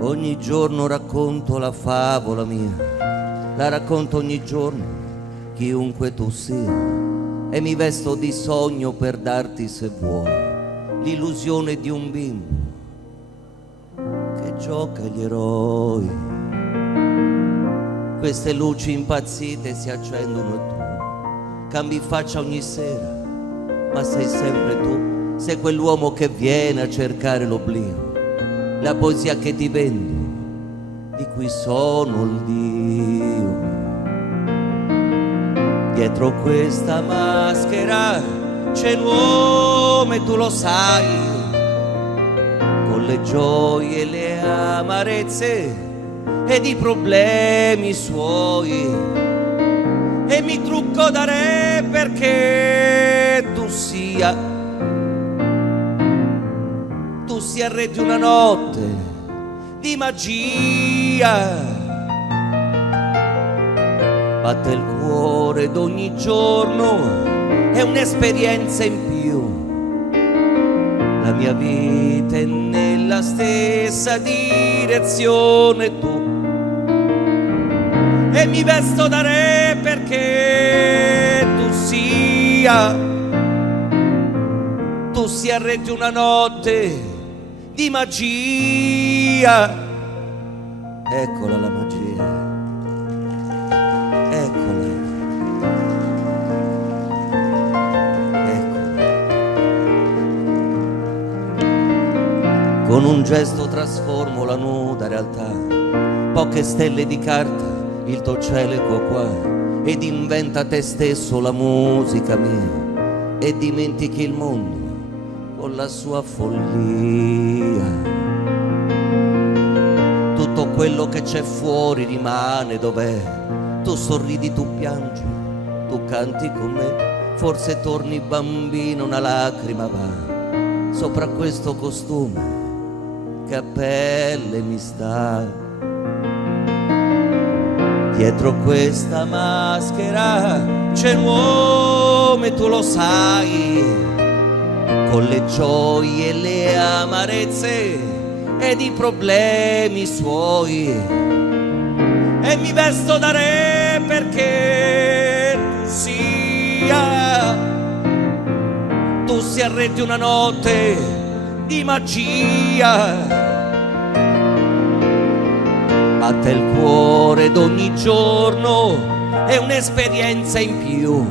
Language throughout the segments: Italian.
Ogni giorno racconto la favola mia, la racconto ogni giorno, chiunque tu sia, e mi vesto di sogno per darti, se vuoi, l'illusione di un bimbo che gioca agli eroi. Queste luci impazzite si accendono e tu cambi faccia ogni sera, ma sei sempre tu, sei quell'uomo che viene a cercare l'oblio, la poesia che ti vendo, di cui sono il Dio. Dietro questa maschera c'è un uomo e tu lo sai, con le gioie e le amarezze ed i problemi suoi, e mi trucco da re perché tu sia re di una notte di magia. Batte il cuore d'ogni giorno, è un'esperienza in più. La mia vita è nella stessa direzione tu, e mi vesto da re perché tu sia re di una notte di magia. Eccola la magia, eccola, eccola. Con un gesto trasformo la nuda realtà, poche stelle di carta, il tuo cielo ecco qua, ed inventa te stesso la musica mia, e dimentichi il mondo con la sua follia. Tutto quello che c'è fuori rimane dov'è. Tu sorridi, tu piangi, tu canti con me, forse torni bambino, una lacrima va sopra questo costume che a pelle mi sta. Dietro questa maschera c'è un uomo e tu lo sai, con le gioie e le amarezze ed i problemi suoi, e mi vesto da re perché tu sia re di una notte di magia. Batte il cuore d'ogni giorno, è un'esperienza in più.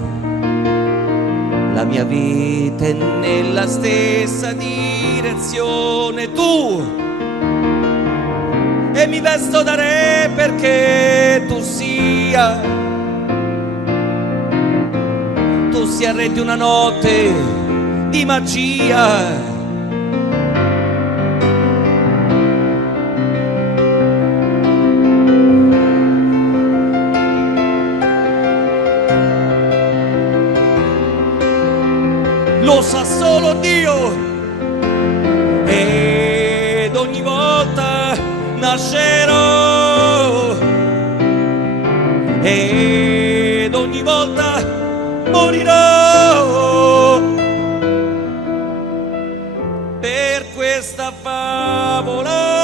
La mia vita è nella stessa direzione tu, e mi vesto da re perché tu sia re di una notte di magia. Lo sa solo Dio, ed ogni volta nascerò, ed ogni volta morirò per questa favola.